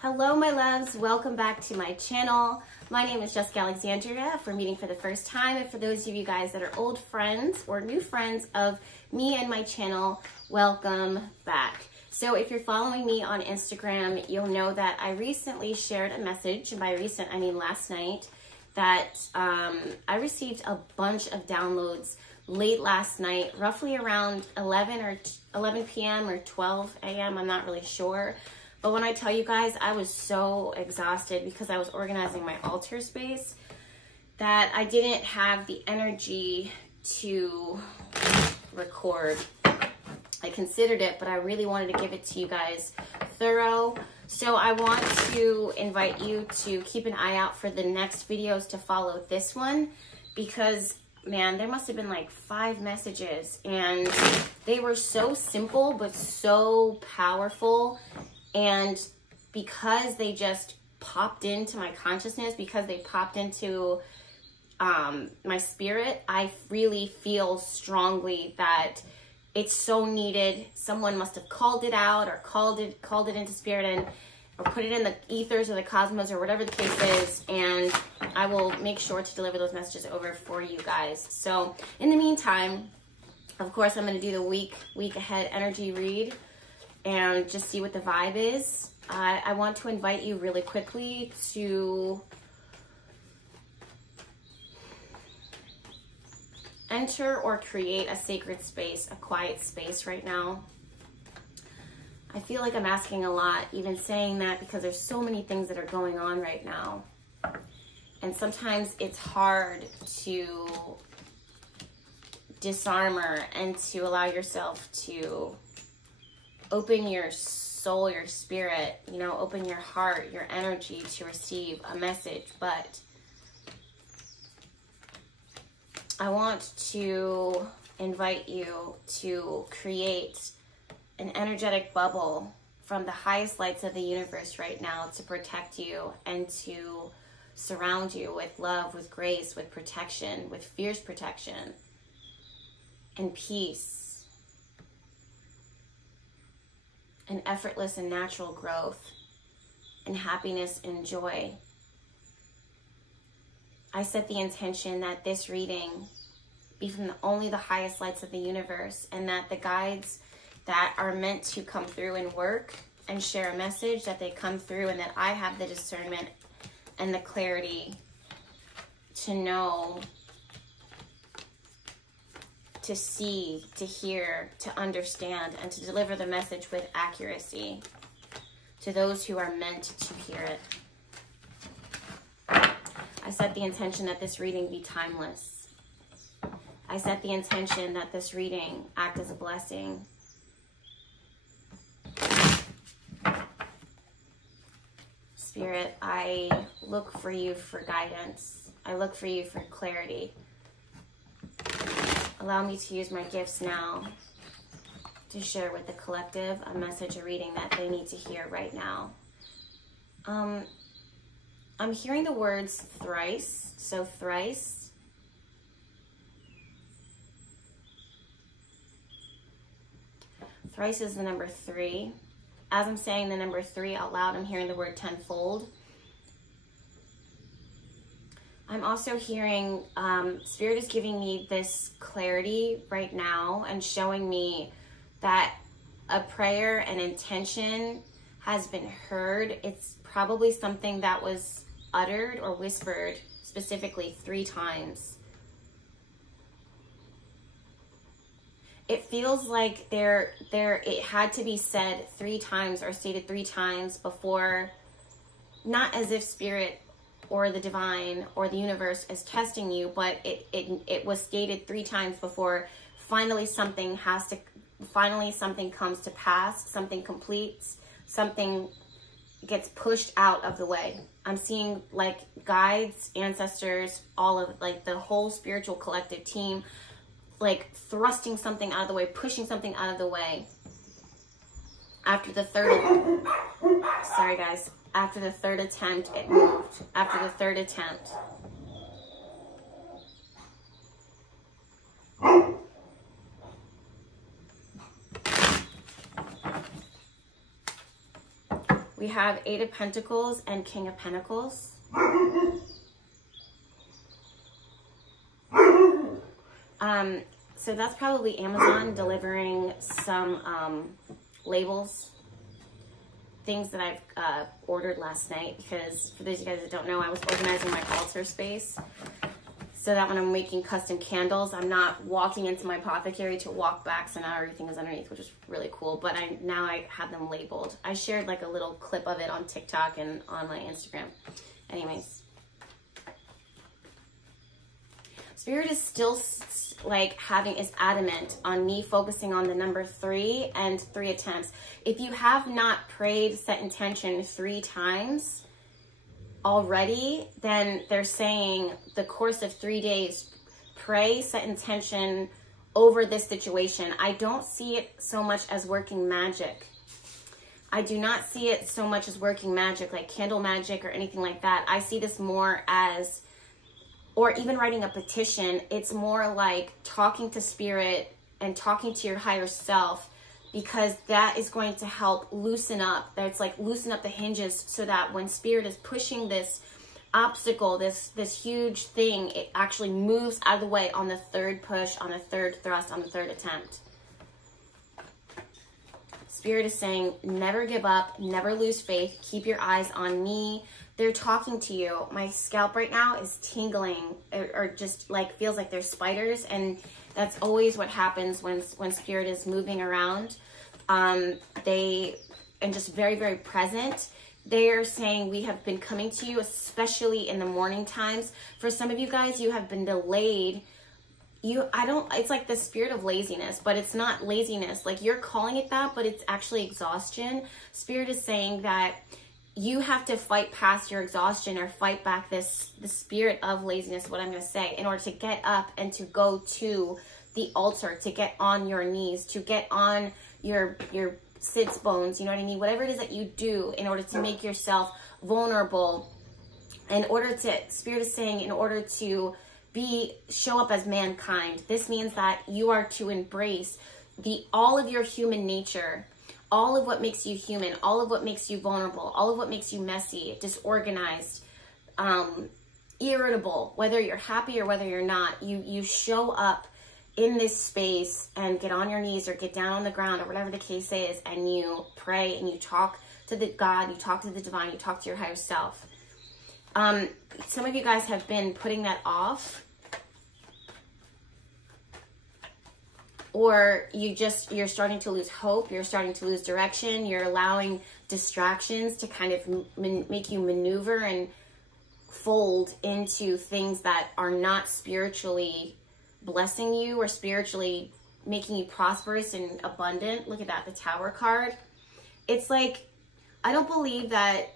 Hello my loves, welcome back to my channel. My name is Alexandria. If we're meeting for the first time, and for those of you guys that are old friends or new friends of me and my channel, welcome back. So if you're following me on Instagram, you'll know that I recently shared a message, and by recent I mean last night, that I received a bunch of downloads late last night, roughly around 11 p.m. or 12 a.m. I'm not really sure. But when I tell you guys, I was so exhausted because I was organizing my altar space that I didn't have the energy to record. I considered it, but I really wanted to give it to you guys thorough. So I want to invite you to keep an eye out for the next videos to follow this one, because man, there must have been like 5 messages and they were so simple but so powerful. And because they just popped into my consciousness, because they popped into my spirit, I really feel strongly that it's so needed. Someone must have called it out or called it into spirit, and or put it in the ethers or the cosmos or whatever the case is, and I will make sure to deliver those messages over for you guys. So in the meantime, of course, I'm going to do the week ahead energy read and just see what the vibe is. I want to invite you really quickly to enter or create a sacred space, a quiet space right now. I feel like I'm asking a lot, even saying that, because there's so many things that are going on right now. And sometimes it's hard to disarmor and to allow yourself to open your soul, your spirit, you know, open your heart, your energy to receive a message. But I want to invite you to create an energetic bubble from the highest lights of the universe right now to protect you and to surround you with love, with grace, with protection, with fierce protection and peace and effortless and natural growth and happiness and joy. I set the intention that this reading be from only the highest lights of the universe, and that the guides that are meant to come through and work and share a message, that they come through, and that I have the discernment and the clarity to know, to see, to hear, to understand, and to deliver the message with accuracy to those who are meant to hear it. I set the intention that this reading be timeless. I set the intention that this reading act as a blessing. Spirit, I look for you for guidance. I look for you for clarity. Allow me to use my gifts now to share with the collective a message, a reading that they need to hear right now. I'm hearing the words thrice, so thrice. Thrice is the number 3. As I'm saying the number 3 out loud, I'm hearing the word tenfold. I'm also hearing, Spirit is giving me this clarity right now and showing me that a prayer and intention has been heard. It's probably something that was uttered or whispered specifically 3 times. It feels like it had to be said 3 times or stated 3 times before, not as if Spirit or the divine or the universe is testing you, but it was stated 3 times before finally something comes to pass, something completes, something gets pushed out of the way. I'm seeing like guides, ancestors, all of like the whole spiritual collective team, like thrusting something out of the way, pushing something out of the way. After the third, sorry guys, after the 3rd attempt, it moved. After the 3rd attempt. We have 8 of Pentacles and King of Pentacles. So that's probably Amazon delivering some labels, things that I've ordered last night, because for those of you guys that don't know, I was organizing my altar space so that when I'm making custom candles, I'm not walking into my apothecary to walk back, so now everything is underneath, which is really cool. But now I have them labeled. I shared like a little clip of it on TikTok and on my Instagram. Anyways, Spirit is still like is adamant on me focusing on the number 3 and 3 attempts. If you have not prayed, set intention 3 times already, then they're saying the course of 3 days, pray, set intention over this situation. I don't see it so much as working magic. I do not see it so much as working magic, like candle magic or anything like that. I see this more as, or even writing a petition, it's more like talking to Spirit and talking to your higher self, because that is going to help loosen up. That's like loosen up the hinges, so that when Spirit is pushing this obstacle, this huge thing, it actually moves out of the way on the 3rd push, on the 3rd thrust, on the 3rd attempt. Spirit is saying, never give up, never lose faith, keep your eyes on me. They're talking to you. My scalp right now is tingling, or just like feels like there's spiders, and that's always what happens when Spirit is moving around. And just very, very present. They are saying, we have been coming to you, especially in the morning times. For some of you guys, you have been delayed. It's like the spirit of laziness, but it's not laziness. Like, you're calling it that, but it's actually exhaustion. Spirit is saying that you have to fight past your exhaustion, or fight back the spirit of laziness, what I'm going to say, in order to get up and to go to the altar, to get on your knees, to get on your sits bones, you know what I mean? Whatever it is that you do in order to make yourself vulnerable, Spirit is saying, in order to show up as mankind. This means that you are to embrace all of your human nature, all of what makes you human, all of what makes you vulnerable, all of what makes you messy, disorganized, irritable, whether you're happy or whether you're not. You show up in this space and get on your knees or get down on the ground or whatever the case is, and you pray and you talk to the God, you talk to the divine, you talk to your higher self. Some of you guys have been putting that off, or you're starting to lose hope, you're starting to lose direction, you're allowing distractions to kind of make you maneuver and fold into things that are not spiritually blessing you or spiritually making you prosperous and abundant. Look at that, the Tower card. It's like, I don't believe that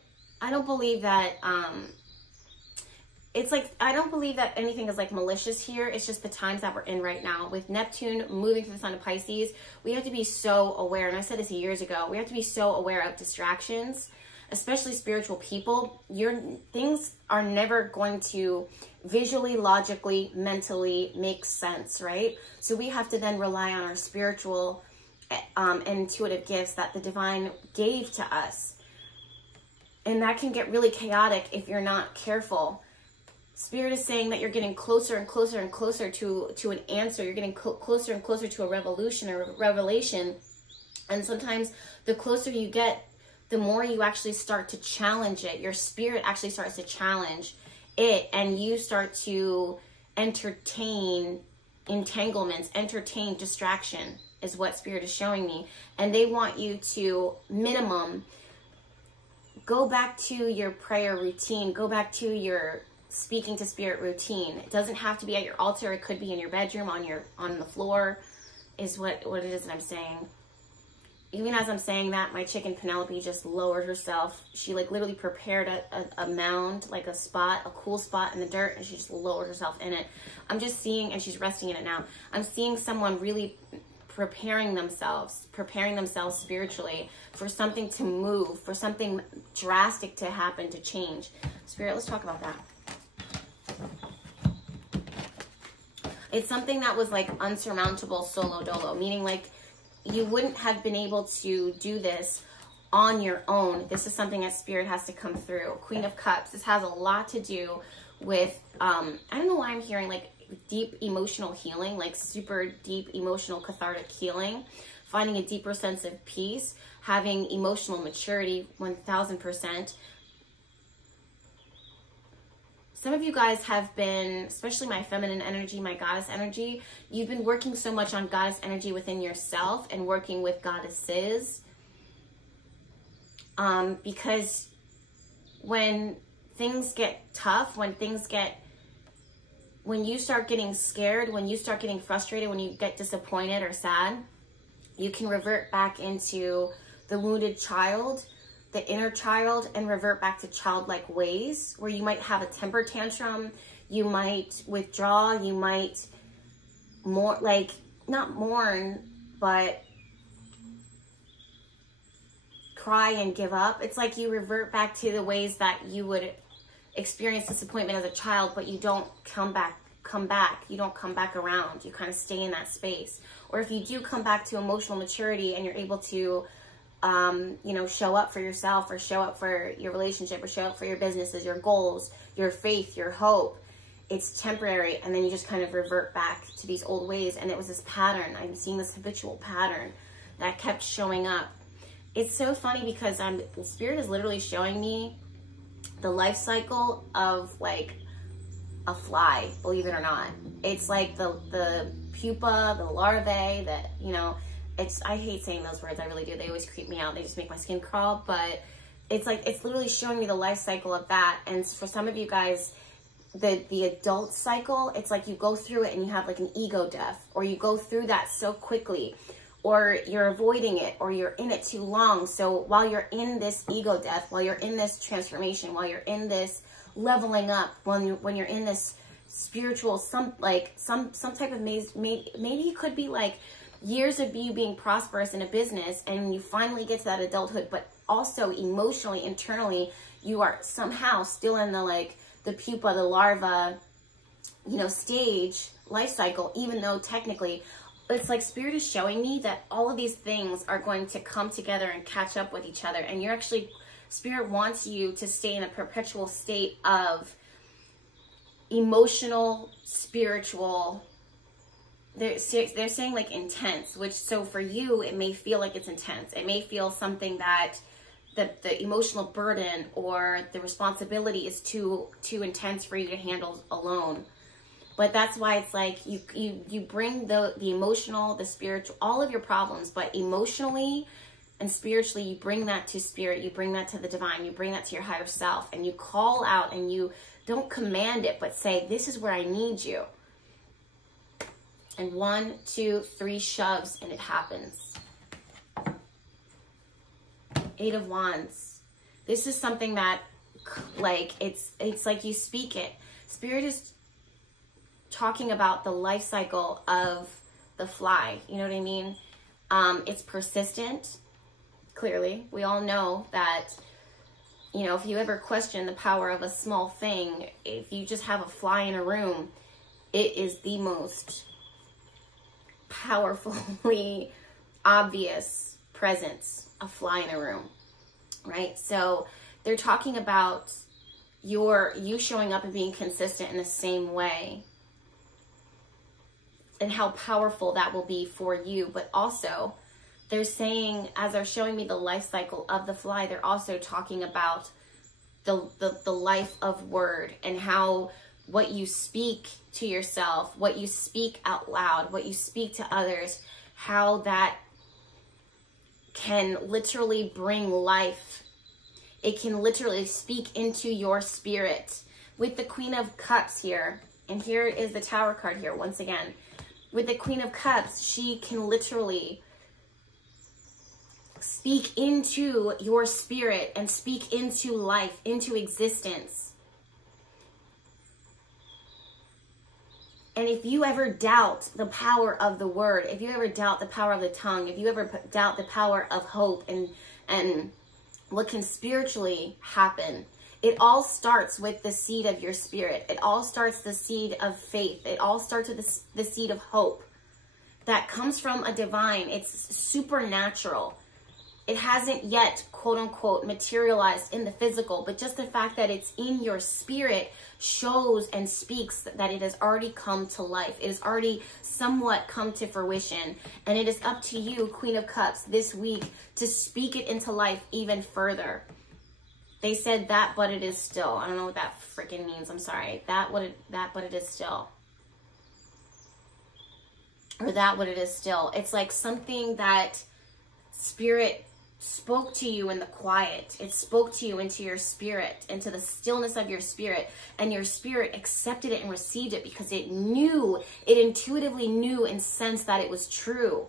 anything is like malicious here. It's just the times that we're in right now. With Neptune moving through the sign of Pisces, we have to be so aware, and I said this years ago, we have to be so aware of distractions, especially spiritual people. Things are never going to visually, logically, mentally make sense, right? So we have to then rely on our spiritual and intuitive gifts that the divine gave to us. And that can get really chaotic if you're not careful. Spirit is saying that you're getting closer and closer and closer to an answer. You're getting closer and closer to a revolution or a revelation. And sometimes the closer you get, the more you actually start to challenge it. Your spirit actually starts to challenge it, and you start to entertain entanglements, entertain distraction, is what Spirit is showing me. And they want you to minimum go back to your prayer routine, go back to your speaking to Spirit routine. It doesn't have to be at your altar. It could be in your bedroom, on the floor, is what it is that I'm saying. Even as I'm saying that, my chicken Penelope just lowered herself. She like literally prepared a mound, like a cool spot in the dirt, and she just lowered herself in it. I'm just seeing, and she's resting in it now. I'm seeing someone really preparing themselves spiritually for something to move, for something drastic to happen, to change. Spirit, let's talk about that. It's something that was like unsurmountable solo dolo, meaning like you wouldn't have been able to do this on your own. This is something that Spirit has to come through. Queen of Cups. This has a lot to do with, I don't know why I'm hearing like deep emotional healing, like super deep emotional cathartic healing, finding a deeper sense of peace, having emotional maturity, 1000%. Some of you guys have been, especially my feminine energy, my goddess energy, you've been working so much on goddess energy within yourself and working with goddesses. Because when things get tough, when you start getting scared, when you start getting frustrated, when you get disappointed or sad, you can revert back into the wounded child, the inner child, and revert back to childlike ways where you might have a temper tantrum, you might withdraw, you might not mourn, but cry and give up. It's like you revert back to the ways that you would experience disappointment as a child, but you don't come back. You don't come back around. You kind of stay in that space. Or if you do come back to emotional maturity and you're able to show up for yourself, or show up for your relationship, or show up for your businesses, your goals, your faith, your hope, it's temporary, and then you just kind of revert back to these old ways. And it was this pattern. I'm seeing this habitual pattern that kept showing up. It's so funny because Spirit is literally showing me the life cycle of like a fly, believe it or not. It's like the pupa, the larvae, that, I hate saying those words, I really do. They always creep me out. They just make my skin crawl. But it's like, it's literally showing me the life cycle of that. And for some of you guys, the adult cycle, it's like you go through it and you have like an ego death, or you go through that so quickly, or you're avoiding it, or you're in it too long. So while you're in this ego death, while you're in this transformation, while you're in this leveling up, when you're in this spiritual, some type of maze, maybe it could be like years of you being prosperous in a business, and you finally get to that adulthood, but also emotionally, internally, you are somehow still in the pupa, the larva, stage, life cycle, even though technically, it's like Spirit is showing me that all of these things are going to come together and catch up with each other. And you're actually, Spirit wants you to stay in a perpetual state of emotional, spiritual, they're saying like intense, which, so for you, it may feel like it's intense. It may feel something that the emotional burden or the responsibility is too intense for you to handle alone. But that's why it's like you bring the emotional, the spiritual, all of your problems, but emotionally and spiritually, you bring that to Spirit, you bring that to the divine, you bring that to your higher self, and you call out, and you don't command it, but say, this is where I need you. And 1, 2, 3 shoves, and it happens. 8 of Wands. This is something that, like, it's like you speak it. Spirit is talking about the life cycle of the fly. You know what I mean? It's persistent. Clearly, we all know that, if you ever question the power of a small thing, if you just have a fly in a room, it is the most powerfully obvious presence, a fly in a room, right? So they're talking about you showing up and being consistent in the same way, and how powerful that will be for you. But also, they're saying, as they're showing me the life cycle of the fly, they're also talking about the life of word, and how what you speak to yourself, what you speak out loud, what you speak to others, how that can literally bring life. It can literally speak into your spirit. With the Queen of Cups here, and here is the Tower card here once again. With the Queen of Cups, she can literally speak into your spirit and speak into life, into existence. And if you ever doubt the power of the word, if you ever doubt the power of the tongue, if you ever doubt the power of hope and what can spiritually happen, it all starts with the seed of your spirit. It all starts the seed of faith. It all starts with the seed of hope that comes from a divine. It's supernatural. it hasn't yet, quote unquote, materialized in the physical, but just the fact that it's in your spirit shows and speaks that it has already come to life. It has already somewhat come to fruition. And it is up to you, Queen of Cups, this week to speak it into life even further. They said that, but it is still. I don't know what that freaking means. I'm sorry. That, but it is still. Or that, what it is still. It's like something that Spirit spoke to you in the quiet. It spoke to you into your spirit, into the stillness of your spirit, and your spirit accepted it and received it because it knew, it intuitively knew and sensed that it was true.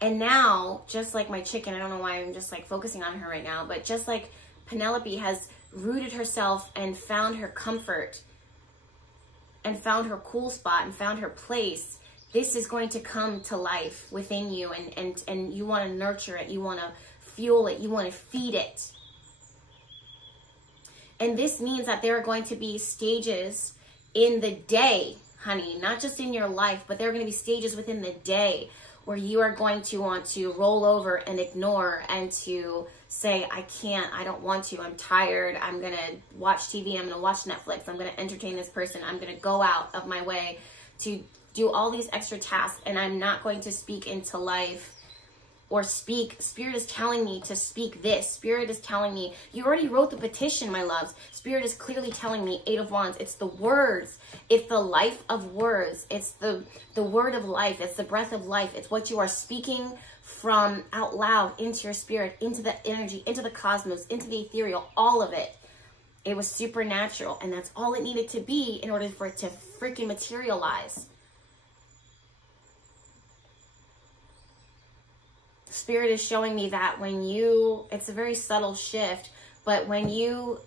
And now, just like my chicken, I don't know why I'm just like focusing on her right now, but just like Penelope has rooted herself and found her comfort and found her cool spot and found her place, this is going to come to life within you, and you want to nurture it, you want to fuel it, you want to feed it. And this means that there are going to be stages in the day, honey, not just in your life, but there are going to be stages within the day where you are going to want to roll over and ignore and to say, I can't, I don't want to, I'm tired, I'm going to watch TV, I'm going to watch Netflix, I'm going to entertain this person, I'm going to go out of my way to do all these extra tasks, and I'm not going to speak into life or speak. Spirit is telling me to speak this. Spirit is telling me, you already wrote the petition, my loves. Spirit is clearly telling me, 8 of Wands, it's the words. It's the life of words. It's the word of life. It's the breath of life. It's what you are speaking from out loud into your spirit, into the energy, into the cosmos, into the ethereal, all of it. It was supernatural, and that's all it needed to be in order for it to freaking materialize. Spirit is showing me that when you, it's a very subtle shift, but when you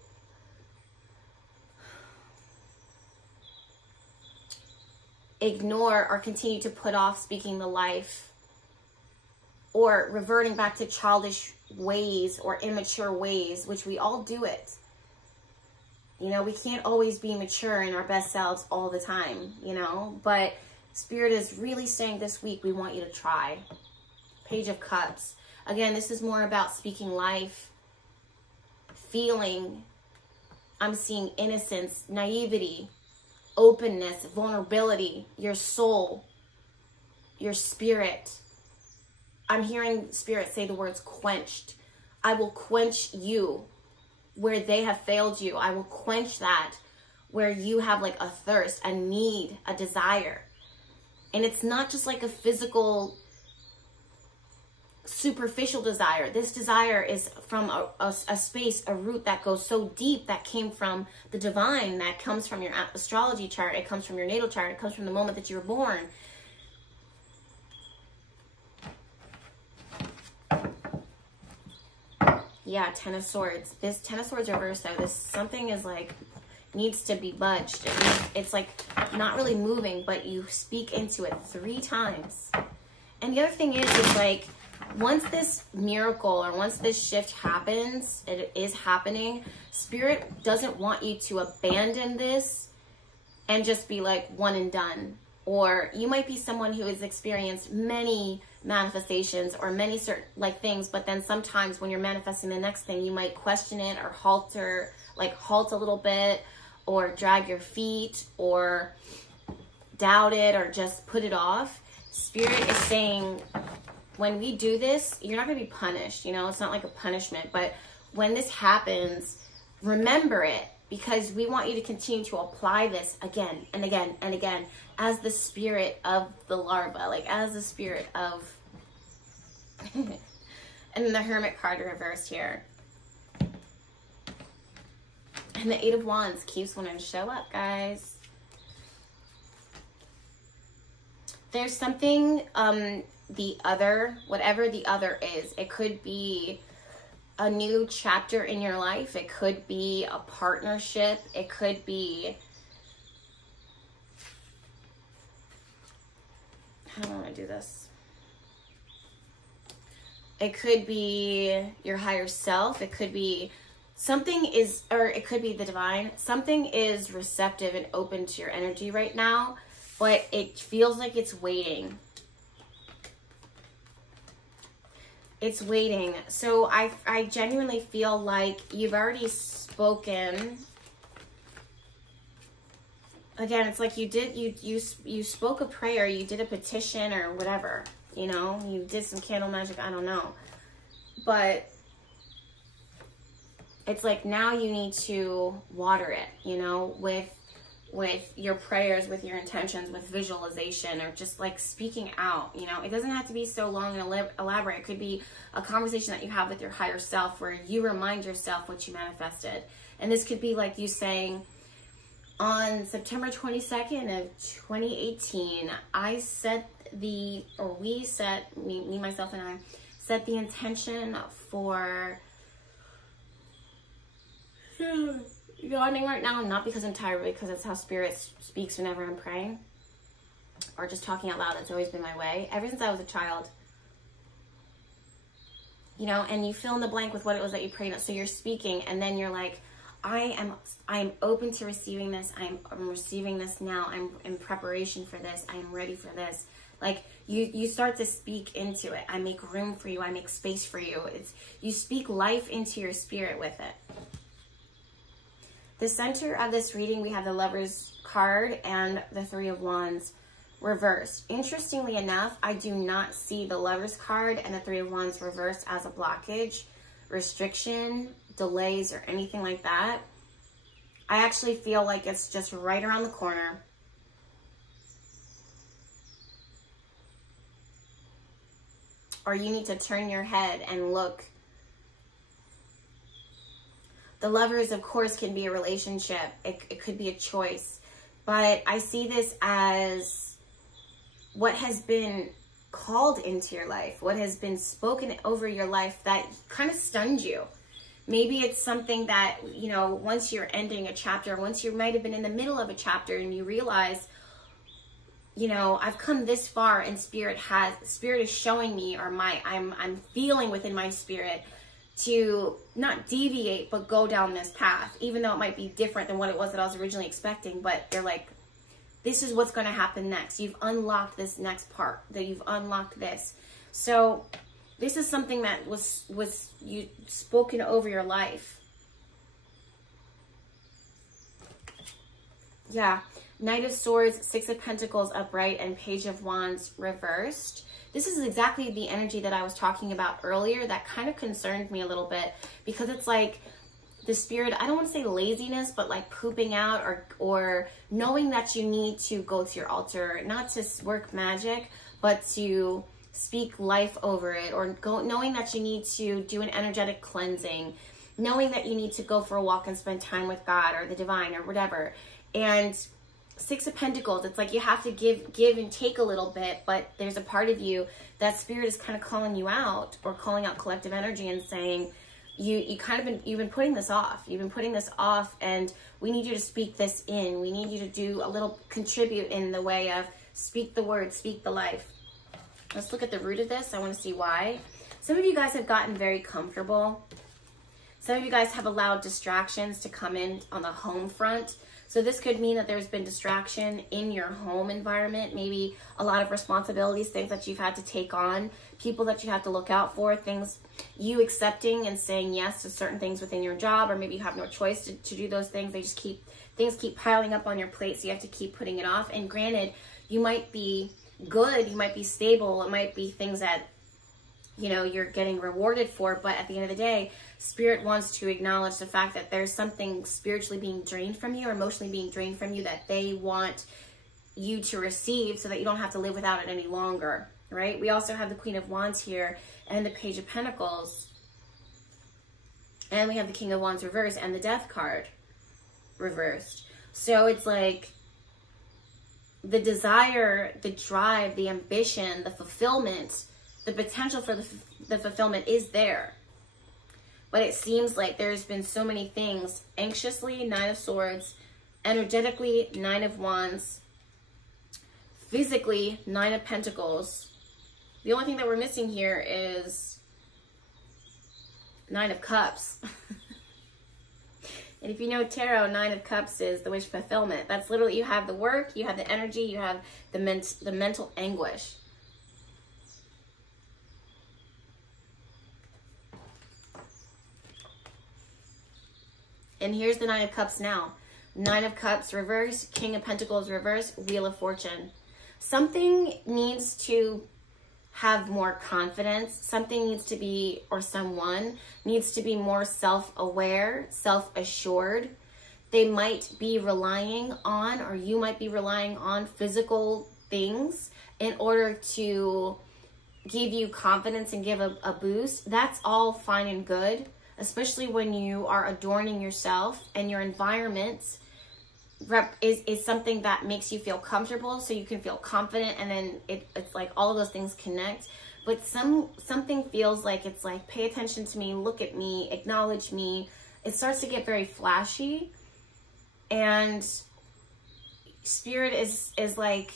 ignore or continue to put off speaking the life, or reverting back to childish ways or immature ways, which we all do it. You know, we can't always be mature in our best selves all the time, you know, but Spirit is really saying this week, we want you to try. Page of Cups. Again, this is more about speaking life, feeling. I'm seeing innocence, naivety, openness, vulnerability, your soul, your spirit. I'm hearing Spirit say the words quenched. I will quench you where they have failed you. I will quench that where you have like a thirst, a need, a desire. And it's not just like a physical superficial desire. This desire is from a space, a root that goes so deep, that came from the divine, that comes from your astrology chart, it comes from your natal chart, it comes from the moment that you were born. Yeah, 10 of Swords. This 10 of Swords reverse though, this something is like needs to be budged. It's like not really moving, but you speak into it 3 times. And the other thing is, it's like once this miracle or once this shift happens, it is happening, Spirit doesn't want you to abandon this and just be like one and done. Or you might be someone who has experienced many manifestations or many certain like things, but then sometimes when you're manifesting the next thing, you might question it or halt a little bit, or drag your feet, or doubt it, or just put it off. Spirit is saying, when we do this, you're not going to be punished. You know, it's not like a punishment. But when this happens, remember it, because we want you to continue to apply this again and again and again as the spirit of the larva, like as the spirit of... and then the Hermit card reversed here. And the 8 of Wands keeps wanting to show up, guys. There's something... the other, whatever the other is, it could be a new chapter in your life, it could be a partnership, it could be, how do I want to do this? It could be your higher self, it could be something is, or it could be the divine. Something is receptive and open to your energy right now, but it feels like it's waiting. It's waiting. So I genuinely feel like you've already spoken. Again, it's like you spoke a prayer, you did a petition or whatever, you know, you did some candle magic, I don't know. But it's like now you need to water it, you know, with your prayers, with your intentions, with visualization, or just like speaking out, you know. It doesn't have to be so long and elaborate. It could be a conversation that you have with your higher self where you remind yourself what you manifested. And this could be like you saying, on September 22nd of 2018, I set me, myself and I, set the intention for yawning right now, not because I'm tired, but because it's how Spirit speaks whenever I'm praying or just talking out loud. That's always been my way ever since I was a child, you know. And you fill in the blank with what it was that you prayed. So you're speaking, and then you're like, I am open to receiving this. I'm receiving this now. I'm in preparation for this. I am ready for this. Like you start to speak into it. I make room for you. I make space for you. You speak life into your spirit with it. The center of this reading, we have the Lover's card and the Three of Wands reversed. Interestingly enough, I do not see the Lover's card and the Three of Wands reversed as a blockage, restriction, delays, or anything like that. I actually feel like it's just right around the corner. Or you need to turn your head and look. The Lovers, of course, can be a relationship. It could be a choice. But I see this as what has been called into your life, what has been spoken over your life that kind of stunned you. Maybe it's something that, you know, once you're ending a chapter, once you might have been in the middle of a chapter and you realize, you know, I've come this far and Spirit is showing me, or I'm feeling within my spirit to not deviate, but go down this path, even though it might be different than what it was that I was originally expecting. But they're like, this is what's going to happen next. You've unlocked this next part, that you've unlocked this. So this is something that was you spoken over your life. Yeah. Knight of Swords, Six of Pentacles upright, and Page of Wands reversed. This is exactly the energy that I was talking about earlier that kind of concerned me a little bit, because it's like the Spirit, I don't want to say laziness, but like pooping out, or knowing that you need to go to your altar, not to work magic, but to speak life over it, or knowing that you need to do an energetic cleansing, knowing that you need to go for a walk and spend time with God or the divine or whatever. And Six of Pentacles, it's like you have to give and take a little bit, but there's a part of you that Spirit is kind of calling you out, or calling out collective energy and saying, you've been putting this off. You've been putting this off, and we need you to speak this in. We need you to do a little, contribute in the way of speak the word, speak the life. Let's look at the root of this. I want to see why. Some of you guys have gotten very comfortable. Some of you guys have allowed distractions to come in on the home front. So this could mean that there's been distraction in your home environment, maybe a lot of responsibilities, things that you've had to take on, people that you have to look out for, things you accepting and saying yes to certain things within your job, or maybe you have no choice to do those things. Things keep piling up on your plate, so you have to keep putting it off. And granted, you might be good, you might be stable, it might be things that, you know, you're getting rewarded for, but at the end of the day, Spirit wants to acknowledge the fact that there's something spiritually being drained from you, or emotionally being drained from you, that they want you to receive so that you don't have to live without it any longer, right? We also have the Queen of Wands here and the Page of Pentacles. And we have the King of Wands reversed and the Death card reversed. So it's like the desire, the drive, the ambition, the fulfillment, the potential for the fulfillment is there. But it seems like there's been so many things. Anxiously, Nine of Swords. Energetically, Nine of Wands. Physically, Nine of Pentacles. The only thing that we're missing here is Nine of Cups. And if you know tarot, Nine of Cups is the wish fulfillment. That's literally, you have the work, you have the energy, you have the mental anguish. And here's the Nine of Cups now. Nine of Cups reverse, King of Pentacles reverse, Wheel of Fortune. Something needs to have more confidence. Something needs to be, or someone needs to be more self-aware, self-assured. They might be relying on, or you might be relying on physical things in order to give you confidence and give a boost. That's all fine and good, especially when you are adorning yourself and your environment is something that makes you feel comfortable, so you can feel confident, and then it's like all of those things connect. But something feels like it's like, pay attention to me, look at me, acknowledge me. It starts to get very flashy, and Spirit is like,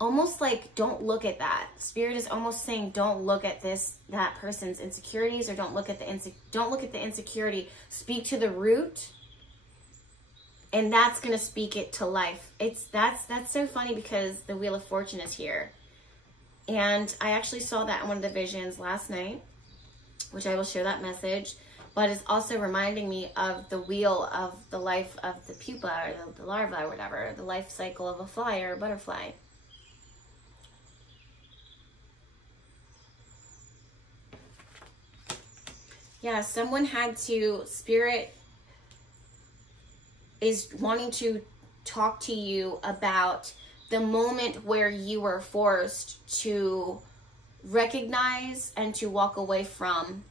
almost like, don't look at that. Spirit is almost saying, don't look at that person's insecurities, or don't look at the insecurity. Speak to the root, and that's going to speak it to life. That's so funny, because the Wheel of Fortune is here. And I actually saw that in one of the visions last night, which I will share that message. But it's also reminding me of the wheel of the life of the pupa, or the larva, or whatever, the life cycle of a fly or a butterfly. Yeah, someone had to, Spirit is wanting to talk to you about the moment where you were forced to recognize and to walk away from,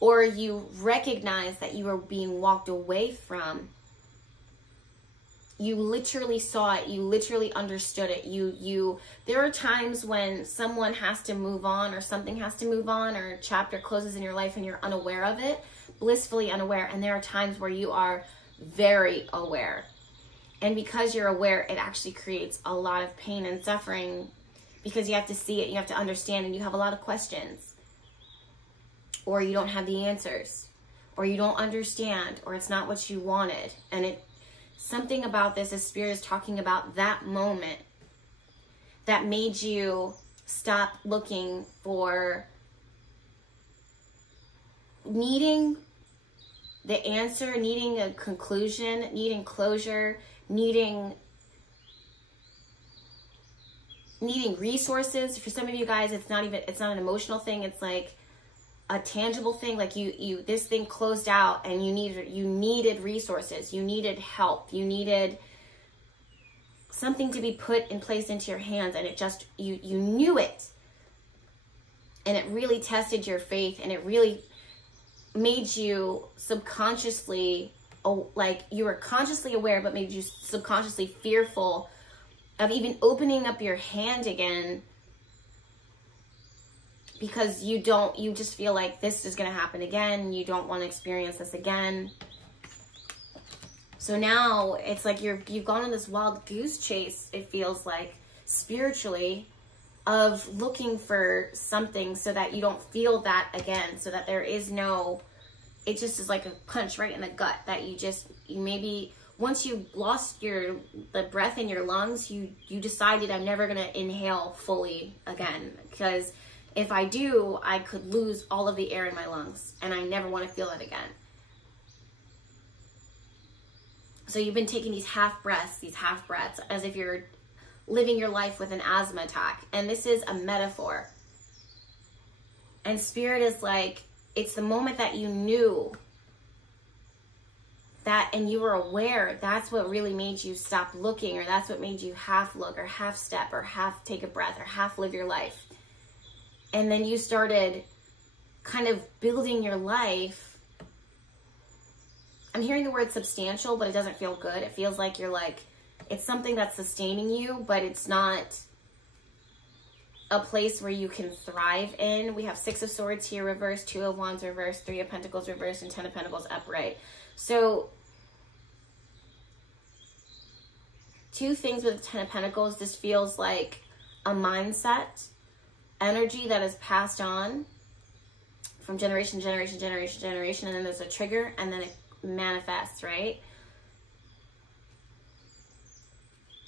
or you recognize that you were being walked away from. You literally saw it. You literally understood it. There are times when someone has to move on, or something has to move on, or a chapter closes in your life and you're unaware of it, blissfully unaware. And there are times where you are very aware. And because you're aware, it actually creates a lot of pain and suffering, because you have to see it, you have to understand, and you have a lot of questions. Or you don't have the answers, or you don't understand, or it's not what you wanted. And something about this is Spirit is talking about that moment that made you stop looking for needing the answer, needing a conclusion, needing closure, needing resources. For some of you guys, it's not an emotional thing. It's like a tangible thing. Like this thing closed out, and you needed resources. You needed help. You needed something to be put in place into your hands, and it just, you knew it. And it really tested your faith, and it really made you subconsciously, like you were consciously aware, but made you subconsciously fearful of even opening up your hand again, because you just feel like this is going to happen again. You don't want to experience this again. So now it's like you've gone on this wild goose chase, it feels like, spiritually, of looking for something so that you don't feel that again, so that there is no, it just is like a punch right in the gut, that you maybe, once you lost the breath in your lungs, you decided, I'm never going to inhale fully again, because if I do, I could lose all of the air in my lungs, and I never want to feel that again. So you've been taking these half breaths, as if you're living your life with an asthma attack. And this is a metaphor. And Spirit is like, it's the moment that you knew that, and you were aware, that's what really made you stop looking, or that's what made you half look, or half step, or half take a breath, or half live your life. And then you started kind of building your life. I'm hearing the word substantial, but it doesn't feel good. It feels like you're like, it's something that's sustaining you, but it's not a place where you can thrive in. We have Six of Swords here reversed, Two of Wands reversed, Three of Pentacles reversed, and Ten of Pentacles upright. So two things with the Ten of Pentacles. This feels like a mindset, energy that is passed on from generation, and then there's a trigger, and then it manifests, right?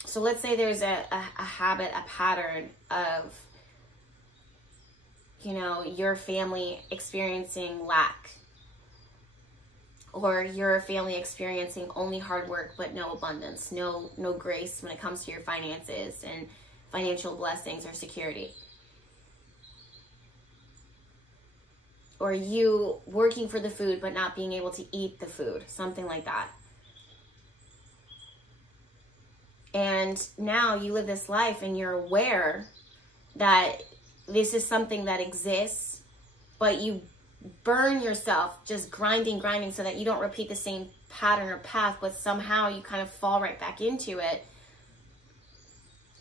So let's say there's a habit, a pattern of, your family experiencing lack. or your family experiencing only hard work but no abundance, no grace when it comes to your finances and financial blessings or security. Or you working for the food but not being able to eat the food, something like that. And now you live this life and you're aware that this is something that exists, but you burn yourself just grinding so that you don't repeat the same pattern or path, but somehow you kind of fall right back into it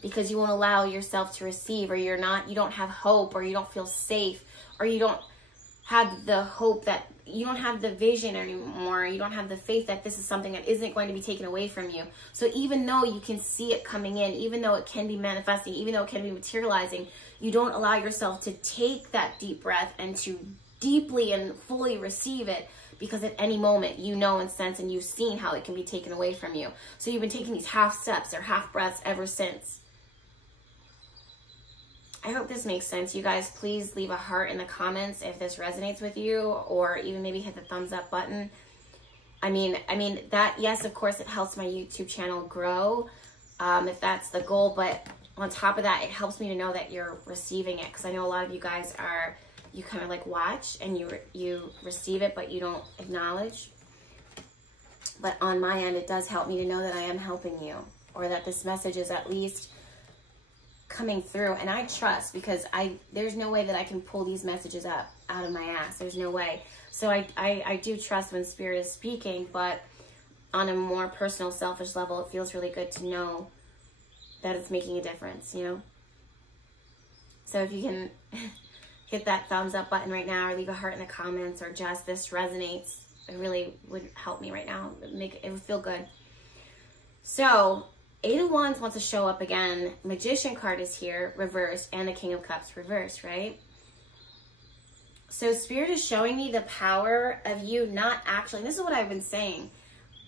because you won't allow yourself to receive, or you don't have hope, or you don't feel safe, or you don't have the hope that you don't have the vision anymore. You don't have the faith that this is something that isn't going to be taken away from you. So even though you can see it coming in, even though it can be manifesting, even though it can be materializing, you don't allow yourself to take that deep breath and to deeply and fully receive it, because at any moment you know and sense and you've seen how it can be taken away from you. So you've been taking these half steps or half breaths ever since. I hope this makes sense. You guys, please leave a heart in the comments if this resonates with you, or even maybe hit the thumbs up button. I mean that, yes, of course, it helps my YouTube channel grow, if that's the goal. But on top of that, it helps me to know that you're receiving it, because I know a lot of you guys are, you kind of like watch and you receive it, but you don't acknowledge. But on my end, it does help me to know that I am helping you, or that this message is at least coming through. And I trust, because there's no way that I can pull these messages up out of my ass. There's no way. So I do trust when Spirit is speaking, but on a more personal, selfish level, it feels really good to know that it's making a difference, you know? So if you can hit that thumbs up button right now, or leave a heart in the comments, or just this resonates, it really would help me right now. It would feel good. So Eight of Wands wants to show up again. Magician card is here, reversed, and the King of Cups reversed, right? So Spirit is showing me the power of you not actually, this is what I've been saying.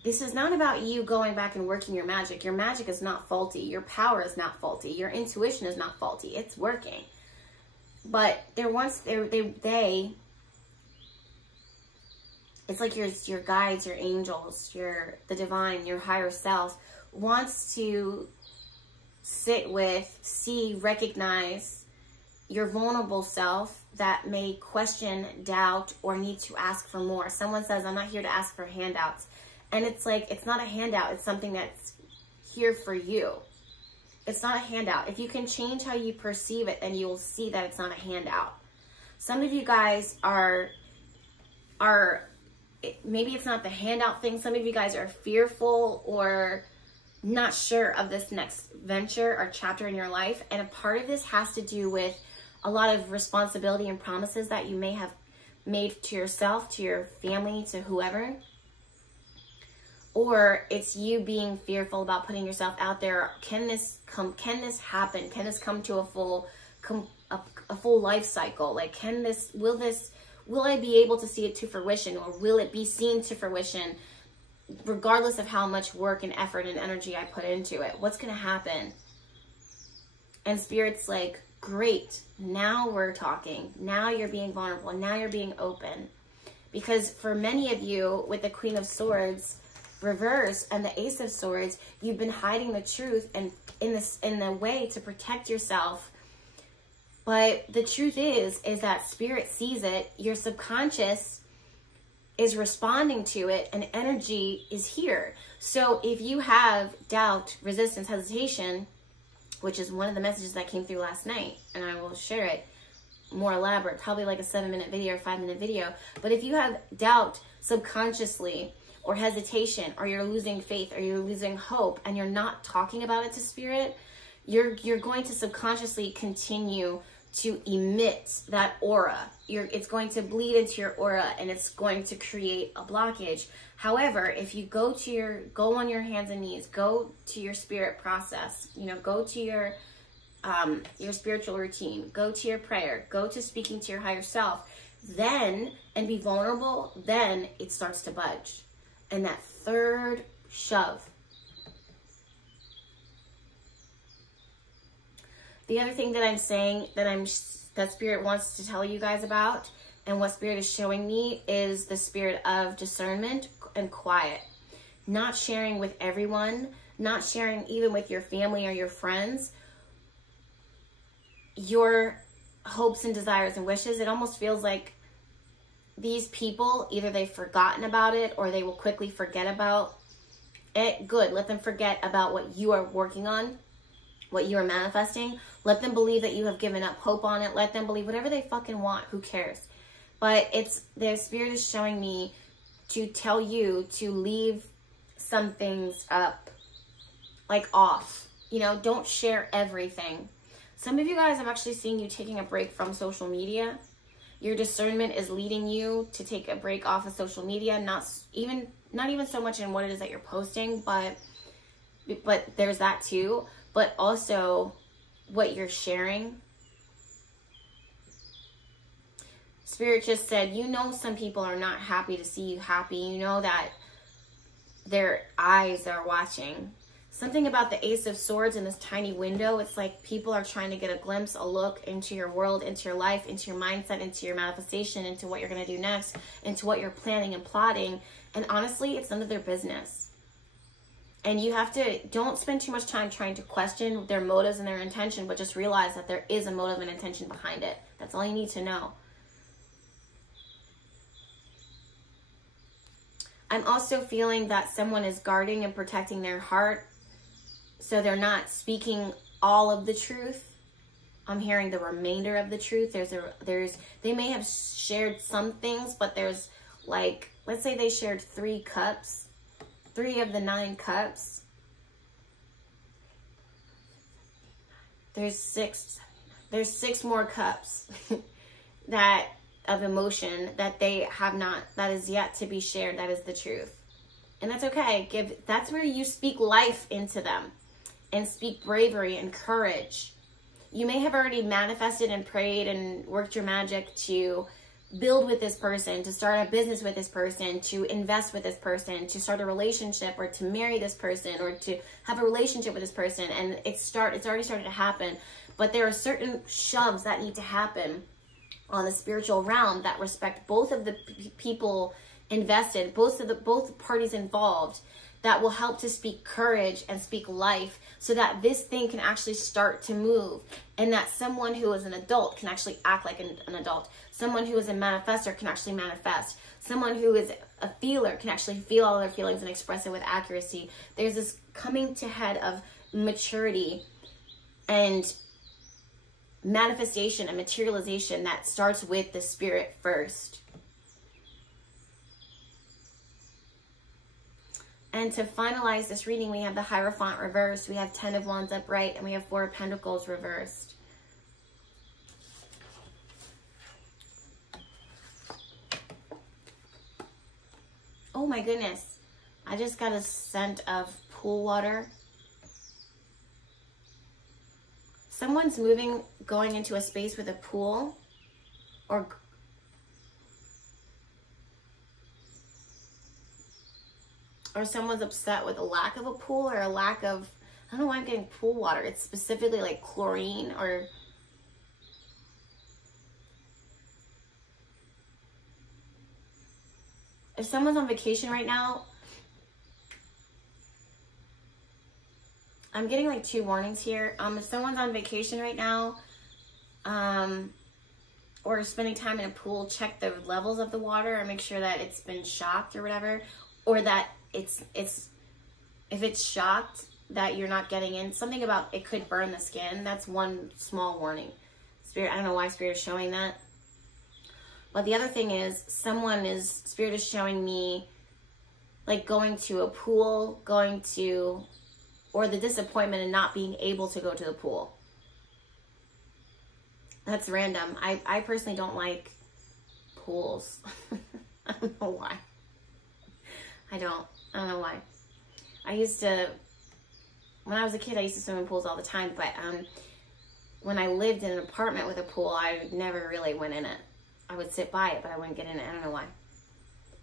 This is not about you going back and working your magic. Your magic is not faulty. Your power is not faulty. Your intuition is not faulty. It's working. But it's like your guides, your angels, the divine, your higher self wants to sit with, see, recognize your vulnerable self that may question, doubt, or need to ask for more. Someone says, I'm not here to ask for handouts. And it's like, it's not a handout. It's something that's here for you. It's not a handout. If you can change how you perceive it, then you will see that it's not a handout. Some of you guys are maybe it's not the handout thing. Some of you guys are fearful or not sure of this next venture or chapter in your life. And a part of this has to do with a lot of responsibility and promises that you may have made to yourself, to your family, to whoever. Or it's you being fearful about putting yourself out there. Can this happen? Can this come to a full life cycle? Like, will I be able to see it to fruition, or will it be seen to fruition regardless of how much work and effort and energy I put into it? What's going to happen? And Spirit's like, great, now we're talking. Now you're being vulnerable. Now you're being open. Because for many of you, with the Queen of Swords reverse and the Ace of Swords, you've been hiding the truth and in the way to protect yourself. But the truth is that Spirit sees it. Your subconscious is responding to it, and energy is here. So if you have doubt, resistance, hesitation, which is one of the messages that came through last night, and I will share it more elaborate, probably like a 7-minute video or 5-minute video. But if you have doubt subconsciously, or hesitation, or you're losing faith, or you're losing hope, and you're not talking about it to Spirit, you're going to subconsciously continue to emit that aura. It's going to bleed into your aura, and it's going to create a blockage. However, if you go on your hands and knees, go to your spirit process, go to your spiritual routine, go to your prayer, go to speaking to your higher self, and be vulnerable, then it starts to budge. And that third shove. The other thing that I'm saying that Spirit wants to tell you guys about, and what Spirit is showing me, is the spirit of discernment, and quiet. Not sharing with everyone, not sharing even with your family or your friends, your hopes and desires and wishes. It almost feels like these people, either they've forgotten about it or they will quickly forget about it. Good. Let them forget about what you are working on, what you are manifesting. Let them believe that you have given up hope on it. Let them believe whatever they fucking want. Who cares? But their spirit is showing me to tell you to leave some things up, like off. You know, don't share everything. Some of you guys, I'm actually seeing you taking a break from social media. Your discernment is leading you to take a break off of social media. Not even so much in what it is that you're posting, but there's that too. But also what you're sharing. Spirit just said, you know, some people are not happy to see you happy. You know that their eyes are watching. Something about the Ace of Swords in this tiny window. It's like people are trying to get a glimpse, a look into your world, into your life, into your mindset, into your manifestation, into what you're going to do next, into what you're planning and plotting. And honestly, it's none of their business. And you have to, don't spend too much time trying to question their motives and their intention, but just realize that there is a motive and intention behind it. That's all you need to know. I'm also feeling that someone is guarding and protecting their heart, so they're not speaking all of the truth. I'm hearing the remainder of the truth. They may have shared some things, but there's like, let's say they shared 3 cups, 3 of the 9 cups. There's 6 more cups that of emotion that they have not, that is yet to be shared. That is the truth. And that's okay. That's where you speak life into them and speak bravery and courage. You may have already manifested and prayed and worked your magic to build with this person, to start a business with this person, to invest with this person, to start a relationship, or to marry this person, or to have a relationship with this person. And it's already started to happen. But there are certain shoves that need to happen on the spiritual realm that respect both of the people invested, both parties involved, that will help to speak courage and speak life, so that this thing can actually start to move, and that someone who is an adult can actually act like an adult. Someone who is a manifestor can actually manifest. Someone who is a feeler can actually feel all their feelings and express it with accuracy. There's this coming to head of maturity and manifestation and materialization that starts with the spirit first. And to finalize this reading, we have the Hierophant Reverse, we have 10 of Wands upright, and we have 4 of Pentacles reversed. Oh my goodness. I just got a scent of pool water. Someone's going into a space with a pool, or someone's upset with a lack of a pool, or a lack of, I don't know why I'm getting pool water. It's specifically like chlorine, or if someone's on vacation right now, I'm getting like 2 warnings here. If someone's on vacation right now, or spending time in a pool, check the levels of the water and make sure that it's been shocked or whatever, or that if it's shocked, that you're not getting in. Something about it could burn the skin. That's one small warning. Spirit, I don't know why Spirit is showing that. But the other thing is, Spirit is showing me like going to a pool, or the disappointment in not being able to go to the pool. That's random. I personally don't like pools. I don't know why. I don't know why. When I was a kid, I used to swim in pools all the time, but when I lived in an apartment with a pool, I never really went in it. I would sit by it, but I wouldn't get in it. I don't know why.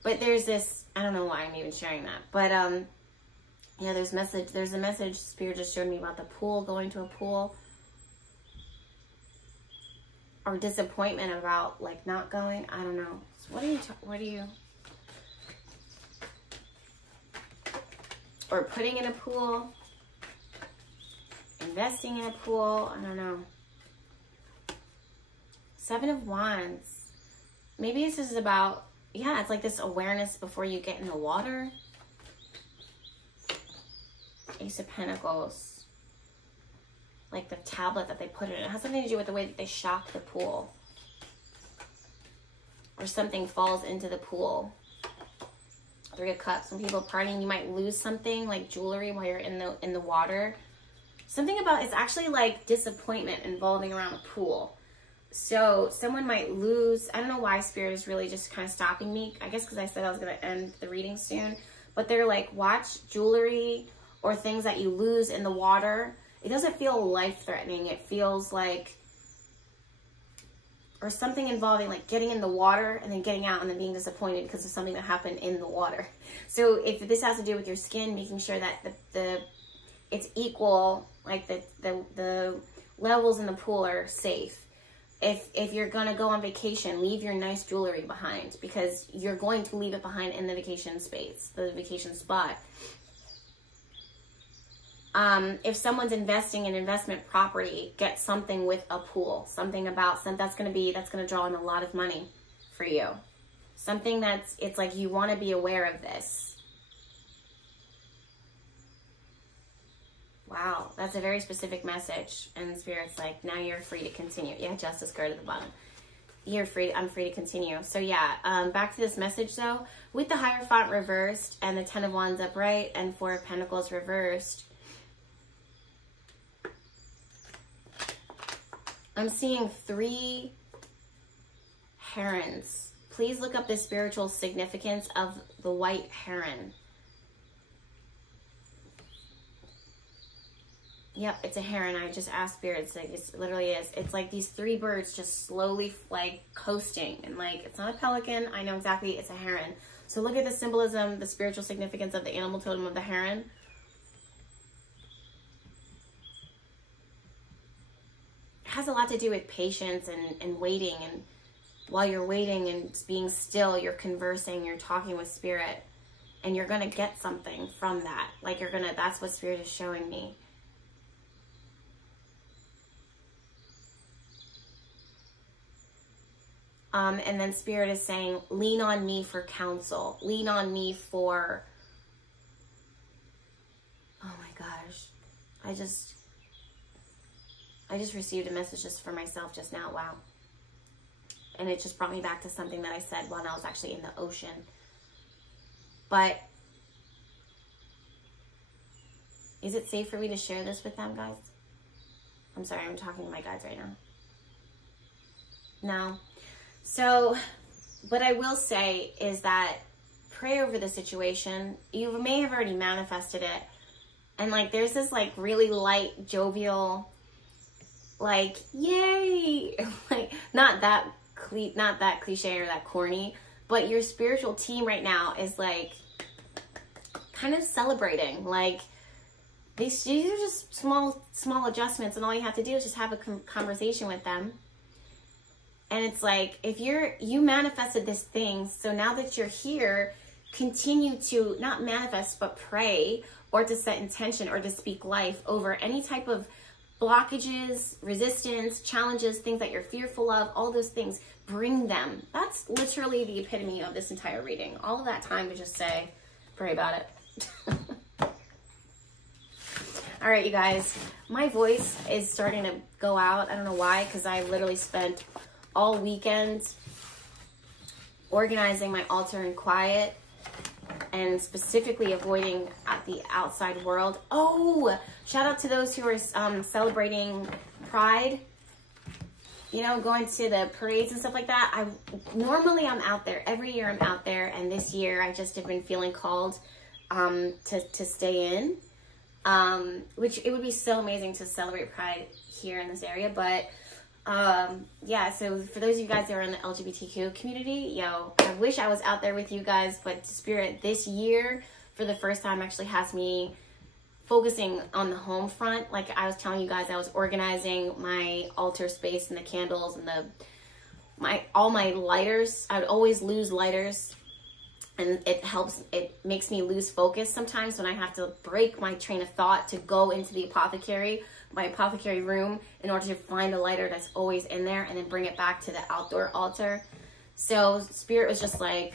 But there's this, I don't know why I'm even sharing that. But yeah, there's a message Spirit just showed me about the pool, going to a pool. Or disappointment about like not going. I don't know. So what do you or putting in a pool, investing in a pool, I don't know. Seven of Wands. Maybe this is about, yeah, it's like this awareness before you get in the water. Ace of Pentacles. Like the tablet that they put in. It has something to do with the way that they shock the pool. Or something falls into the pool. Three of Cups. When people are partying, you might lose something like jewelry while you're in the water. Something about, it's actually like disappointment involving around a pool. So someone might lose, I don't know why Spirit is really just kind of stopping me. I guess because I said I was going to end the reading soon. But they're like, watch jewelry or things that you lose in the water. It doesn't feel life-threatening. It feels like, or something involving like getting in the water and then getting out and then being disappointed because of something that happened in the water. So if this has to do with your skin, making sure that it's equal, like the levels in the pool are safe. If you're going to go on vacation, leave your nice jewelry behind, because you're going to leave it behind in the vacation space, the vacation spot. If someone's investing in investment property, get something with a pool, something about something that's going to draw in a lot of money for you. Something it's like you want to be aware of this. Wow, that's a very specific message. And Spirit's like, now you're free to continue. Yeah, Justice card at the bottom. You're free. I'm free to continue. So yeah, back to this message though. With the Hierophant reversed and the Ten of Wands upright and Four of Pentacles reversed, I'm seeing 3 herons. Please look up the spiritual significance of the white heron. Yep, it's a heron. I just asked Spirit. It's like, it literally is. It's like these 3 birds just slowly like coasting. And like, it's not a pelican. I know exactly it's a heron. So look at the symbolism, the spiritual significance of the animal totem of the heron. It has a lot to do with patience and waiting. And while you're waiting and being still, you're conversing, you're talking with Spirit. And you're going to get something from that. Like that's what Spirit is showing me. And then Spirit is saying, lean on me for counsel. Lean on me for... Oh my gosh. I just received a message just for myself just now. Wow. And it just brought me back to something that I said when I was actually in the ocean. But is it safe for me to share this with them, guys? I'm sorry, I'm talking to my guides right now. No. So, what I will say is that pray over the situation. You may have already manifested it. And like, there's this like really light, jovial, like, yay! Like, not that cliche or that corny, but your spiritual team right now is like kind of celebrating. Like, these are just small adjustments, and all you have to do is just have a conversation with them. And it's like, if you manifested this thing, so now that you're here, continue to not manifest, but pray, or to set intention, or to speak life over any type of blockages, resistance, challenges, things that you're fearful of, all those things, bring them. That's literally the epitome of this entire reading. All of that time to just say, pray about it. All right, you guys, my voice is starting to go out. I don't know why, because I literally spent all weekend organizing my altar in quiet and specifically avoiding the outside world. Oh, shout out to those who are celebrating Pride, you know, going to the parades and stuff like that. Normally I'm out there. Every year I'm out there, and this year I just have been feeling called to stay in, which it would be so amazing to celebrate Pride here in this area, but yeah, so for those of you guys that are in the LGBTQ community, I wish I was out there with you guys, but Spirit this year, for the first time, actually has me focusing on the home front. Like I was telling you guys, I was organizing my altar space and the candles and all my lighters. I would always lose lighters. And it makes me lose focus sometimes when I have to break my train of thought to go into my apothecary room, in order to find a lighter that's always in there and then bring it back to the outdoor altar. So Spirit was just like,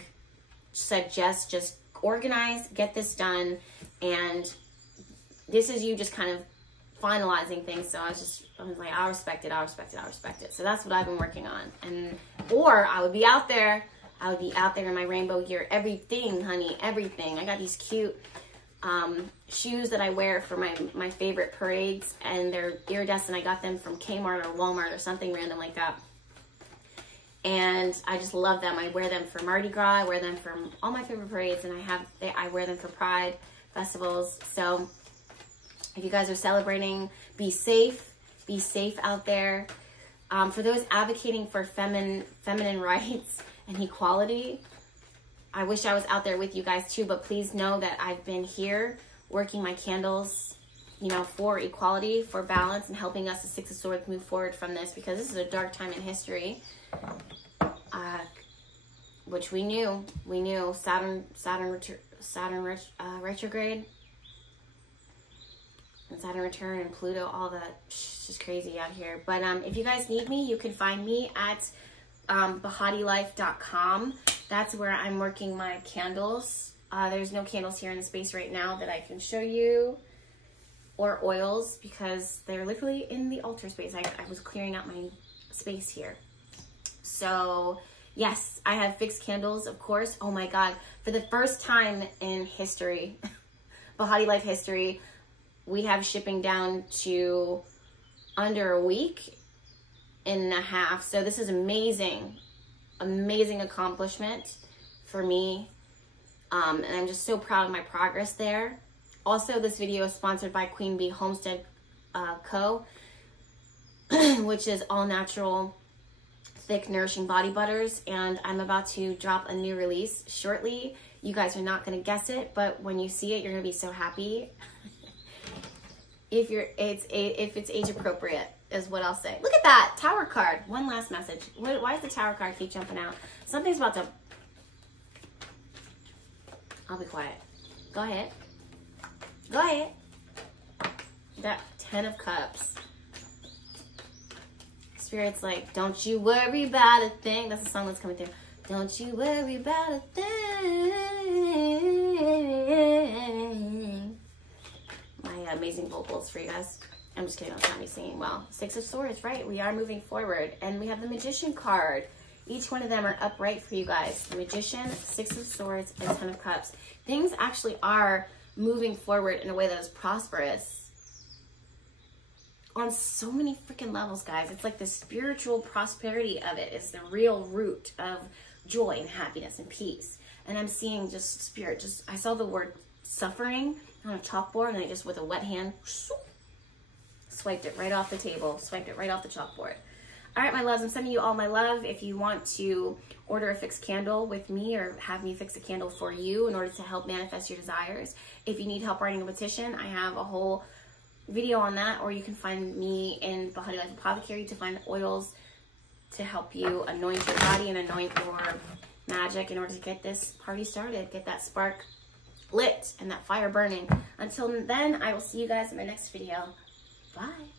said, just organize, get this done. And this is you just kind of finalizing things. So I was like, I'll respect it. So that's what I've been working on. Or I would be out there. I would be out there in my rainbow gear. Everything, honey, everything. I got these cute shoes that I wear for my favorite parades, and they're iridescent. I got them from Kmart or Walmart or something random like that. And I just love them. I wear them for Mardi Gras. I wear them for all my favorite parades, and I wear them for Pride festivals. So if you guys are celebrating, be safe out there. For those advocating for feminine rights and equality, I wish I was out there with you guys too, but please know that I've been here working my candles, for equality, for balance, and helping us, the Six of Swords, move forward from this, because this is a dark time in history, which we knew. Saturn retrograde, and Saturn return, and Pluto, all that. It's just crazy out here. But if you guys need me, you can find me at BehatiLife.com. That's where I'm working my candles. There's no candles here in the space right now that I can show you, or oils, because they're literally in the altar space. I was clearing out my space here. So yes, I have fixed candles, of course. Oh my God, for the first time in history, Behati Life history, we have shipping down to under a week and a half. So this is amazing accomplishment for me. And I'm just so proud of my progress there. Also, this video is sponsored by Queen Bee Homestead Co., which is all natural, thick, nourishing body butters. And I'm about to drop a new release shortly. You guys are not going to guess it, but when you see it, you're going to be so happy. If it's age appropriate, is what I'll say. Look at that Tower card. One last message. Why does the Tower card keep jumping out? Something's about to. I'll be quiet. Go ahead. That 10 of Cups. Spirit's like, don't you worry about a thing. That's the song that's coming through. Don't you worry about a thing. My amazing vocals for you guys. I'm just kidding, that's not me singing well. Six of Swords, right? We are moving forward. And we have the Magician card. Each one of them are upright for you guys. The Magician, Six of Swords, and 10 of Cups. Things actually are moving forward in a way that is prosperous on so many freaking levels, guys. It's like the spiritual prosperity of it is the real root of joy and happiness and peace. And I'm seeing just Spirit, I saw the word suffering on a chalkboard, and I just, with a wet hand, swiped it right off the table, swiped it right off the chalkboard. All right, my loves, I'm sending you all my love. If you want to order a fixed candle with me, or have me fix a candle for you in order to help manifest your desires, if you need help writing a petition, I have a whole video on that, or you can find me in Behati Life Apothecary to find oils to help you anoint your body and anoint your magic in order to get this party started, get that spark lit and that fire burning. Until then, I will see you guys in my next video. Bye.